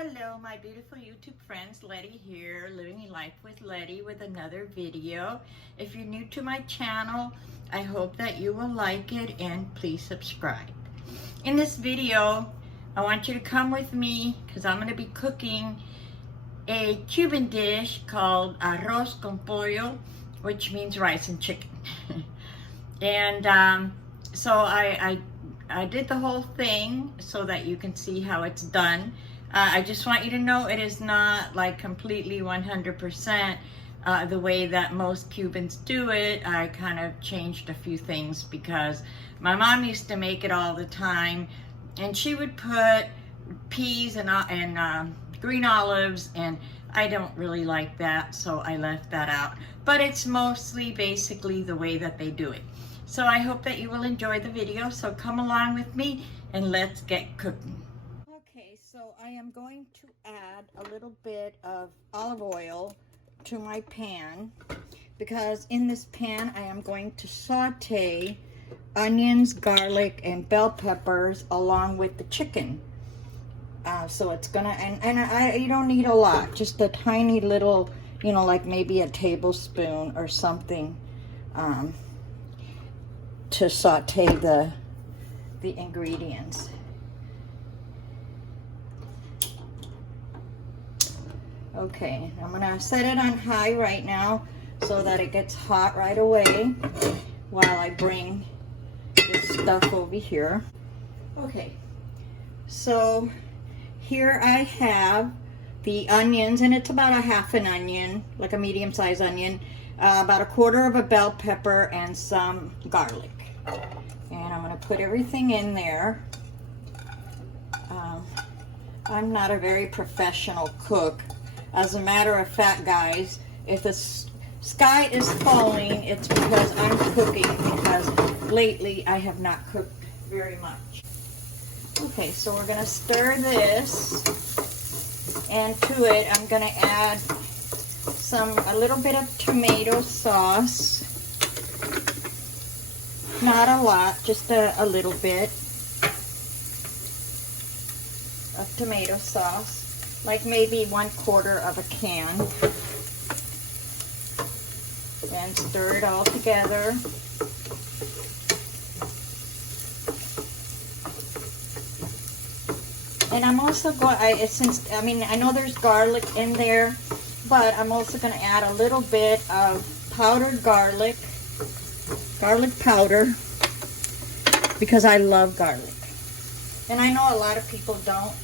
Hello my beautiful YouTube friends, Letty here, Living Life with Letty with another video. If you're new to my channel, I hope that you will like it and please subscribe. In this video, I want you to come with me because I'm going to be cooking a Cuban dish called arroz con pollo, which means rice and chicken. And so I did the whole thing so that you can see how it's done. I just want you to know it is not like completely 100% the way that most Cubans do it. I kind of changed a few things because my mom used to make it all the time, and she would put peas and green olives, and I don't really like that, so I left that out. But it's mostly basically the way that they do it. So I hope that you will enjoy the video, so come along with me and let's get cooking. Okay, so I am going to add a little bit of olive oil to my pan because in this pan I am going to saute onions, garlic, and bell peppers along with the chicken. So it's gonna, you don't need a lot, just a tiny little, you know, like maybe a tablespoon or something to saute the ingredients. Okay, I'm gonna set it on high right now so that it gets hot right away while I bring this stuff over here. Okay, so here I have the onions, and it's about a half an onion, like a medium-sized onion, about a quarter of a bell pepper, and some garlic. And I'm gonna put everything in there. I'm not a very professional cook. As a matter of fact, guys, if the sky is falling, it's because I'm cooking, because lately I have not cooked very much. Okay, so we're going to stir this, and to it I'm going to add a little bit of tomato sauce. Not a lot, just a little bit of tomato sauce. Like maybe 1/4 of a can, and stir it all together. And I'm also going, I know there's garlic in there, but I'm also going to add a little bit of powdered garlic powder, because I love garlic. And I know a lot of people don't,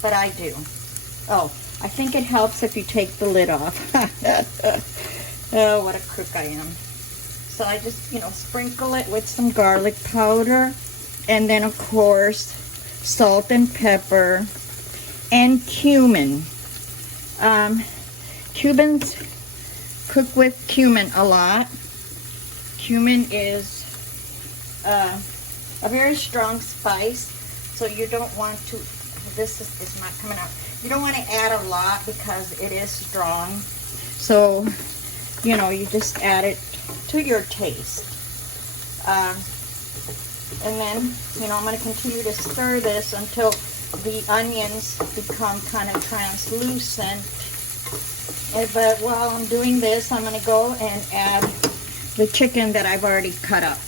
but I do. Oh, I think it helps if you take the lid off. Oh, what a cook I am. So I just, sprinkle it with some garlic powder, and then of course salt and pepper and cumin. Cubans cook with cumin a lot. Cumin is a very strong spice, so you don't want to, this is not coming out. You don't want to add a lot because it is strong. So, you just add it to your taste. And then, I'm going to continue to stir this until the onions become kind of translucent. But while I'm doing this, I'm going to go and add the chicken that I've already cut up.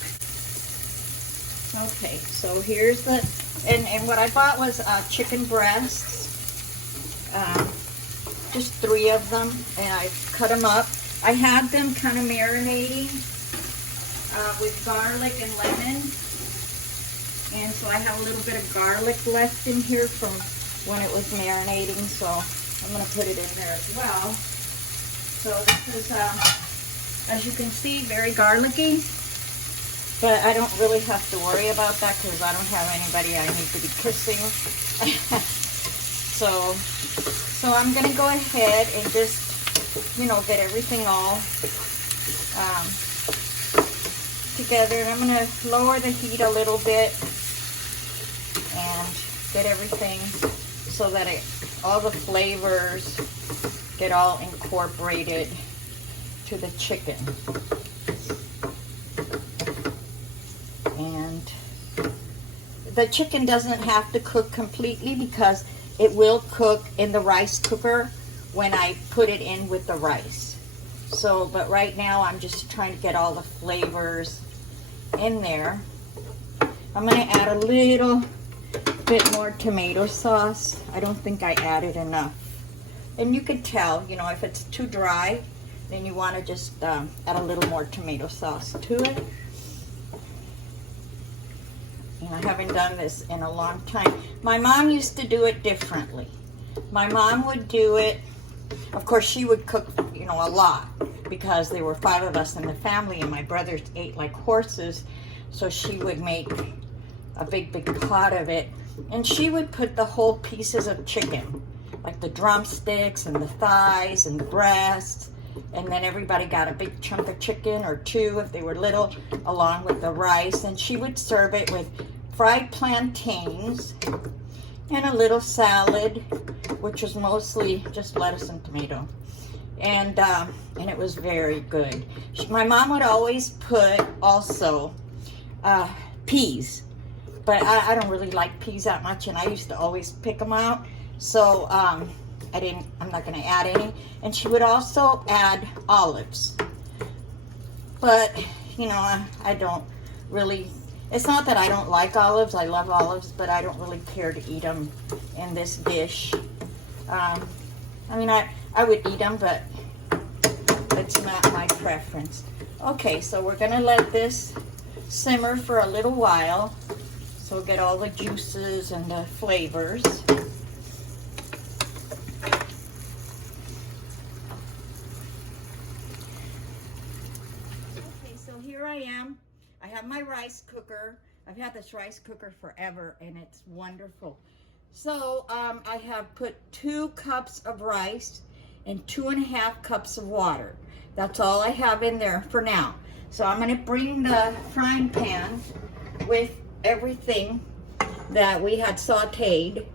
Okay, so here's the, and what I bought was chicken breasts. Just 3 of them, and I cut them up. I had them kind of marinating with garlic and lemon, and so I have a little bit of garlic left in here from when it was marinating, so I'm going to put it in there as well. So this is, as you can see, very garlicky, but I don't really have to worry about that because I don't have anybody I need to be kissing. So I'm going to go ahead and just, get everything all together. And I'm going to lower the heat a little bit and get everything so that all the flavors get all incorporated to the chicken. And the chicken doesn't have to cook completely because it will cook in the rice cooker when I put it in with the rice. So, but right now I'm just trying to get all the flavors in there. I'm gonna add a little bit more tomato sauce. I don't think I added enough. And you can tell, you know, if it's too dry, then you want to just add a little more tomato sauce to it. And I haven't done this in a long time. My mom used to do it differently. My mom would do it, of course she would cook, you know, a lot because there were 5 of us in the family and my brothers ate like horses. So she would make a big pot of it. And she would put the whole pieces of chicken, like the drumsticks and the thighs and the breasts. And then everybody got a big chunk of chicken or 2 if they were little, along with the rice. And she would serve it with fried plantains and a little salad, which was mostly just lettuce and tomato. And it was very good. My mom would always put also peas, but I don't really like peas that much, and I used to always pick them out. So I'm not gonna add any. And she would also add olives. But, you know, I don't really, it's not that I don't like olives, I love olives, but I don't really care to eat them in this dish. I mean, I would eat them, but it's not my preference. Okay, so we're gonna let this simmer for a little while, so we'll get all the juices and the flavors. Here I am. I have my rice cooker. I've had this rice cooker forever and it's wonderful. So I have put 2 cups of rice and 2.5 cups of water. That's all I have in there for now. So I'm going to bring the frying pan with everything that we had sauteed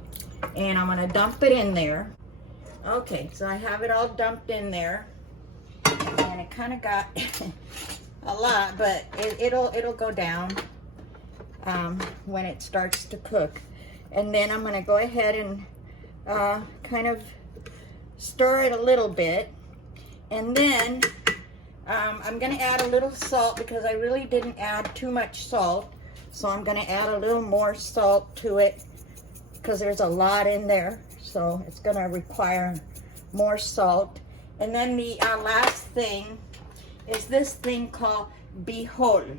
and I'm going to dump it in there. Okay, so I have it all dumped in there and it kind of got a lot, but it'll go down when it starts to cook. And then I'm going to go ahead and kind of stir it a little bit, and then I'm going to add a little salt because I really didn't add too much salt, so I'm going to add a little more salt to it because there's a lot in there, so it's going to require more salt. And then the last thing is this thing called bijol.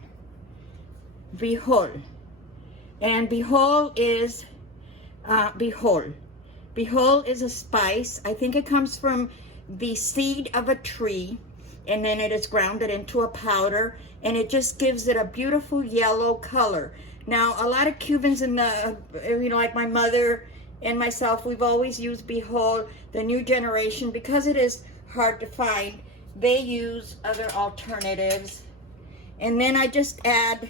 Bijol. And bijol is bijol. Bijol is a spice. I think it comes from the seed of a tree, and then it is grounded into a powder, and it just gives it a beautiful yellow color. Now, a lot of Cubans in the, you know, like my mother and myself, we've always used bijol. The new generation, because it is hard to find, they use other alternatives. And then I just add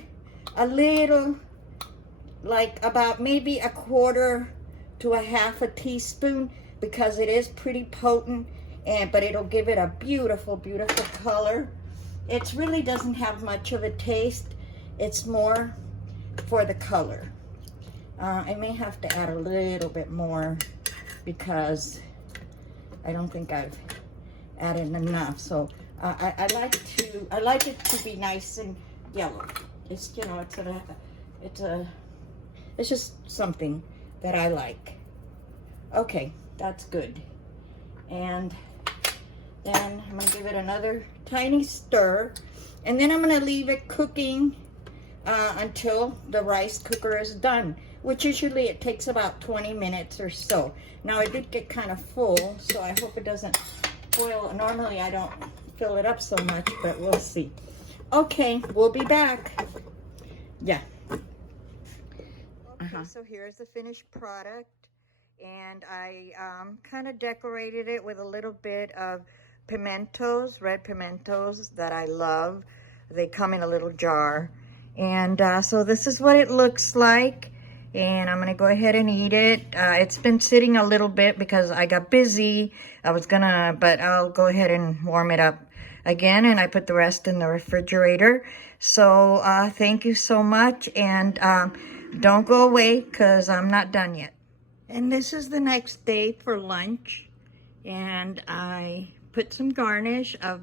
a little, like about maybe 1/4 to 1/2 teaspoon, because it is pretty potent, but it'll give it a beautiful, beautiful color. It really doesn't have much of a taste. It's more for the color. I may have to add a little bit more because I don't think I've added enough. So I like it to be nice and yellow. It's, you know, it's just something that I like. Okay, that's good. And then I'm gonna give it another tiny stir, and then I'm gonna leave it cooking until the rice cooker is done, which usually it takes about 20 minutes or so. Now it did get kind of full, so I hope it doesn't boil. Normally I don't fill it up so much, but we'll see. Okay, we'll be back. Yeah. Okay, so here's the finished product, and I kind of decorated it with a little bit of pimentos, red pimentos that I love. They come in a little jar, and so this is what it looks like, and I'm gonna go ahead and eat it. It's been sitting a little bit because I got busy. But I'll go ahead and warm it up again, and I put the rest in the refrigerator. So thank you so much, and don't go away because I'm not done yet. And this is the next day for lunch. And I put some garnish of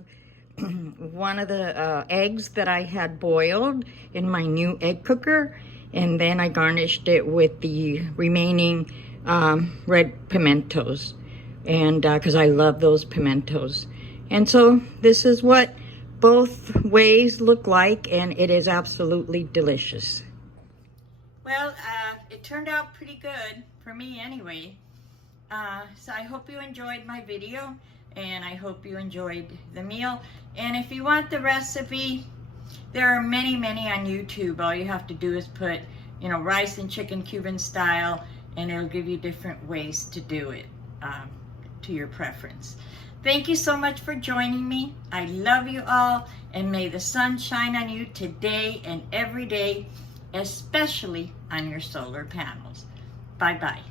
one of the eggs that I had boiled in my new egg cooker. And then I garnished it with the remaining red pimentos. And because I love those pimentos. And so this is what both ways look like, and it is absolutely delicious. Well, it turned out pretty good for me anyway. So I hope you enjoyed my video, and I hope you enjoyed the meal. And if you want the recipe, there are many on YouTube. All you have to do is put, you know, rice and chicken Cuban style, and it'll give you different ways to do it to your preference. Thank you so much for joining me. I love you all, and may the sun shine on you today and every day, especially on your solar panels. Bye-bye.